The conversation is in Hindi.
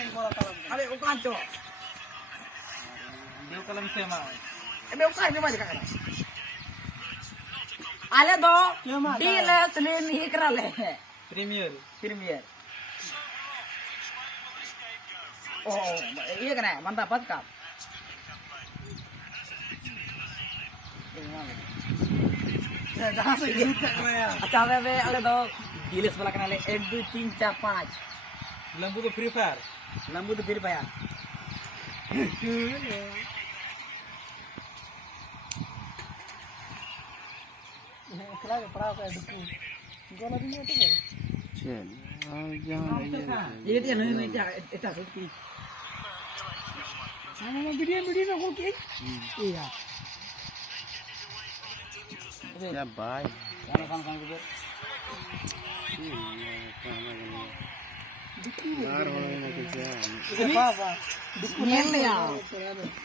अरे उकान चो देव कलम से मा एबे उकान के मार का आले दो डीएलएस लेन ही करा ले प्रीमियर ओ ये कना बंदा बद का जहां से ये अच्छा वे आले दो डीएलएस वाला कना ले 1 2 3 4 5 लंबू तो फ्री फायर खिला के पड़ा का दुकू गोला भी है तो चल जहां ये नहीं एटा सुट की हां वीडियो को की यार क्या भाई कान के यार होने के क्या बाबा दुकू नहीं यार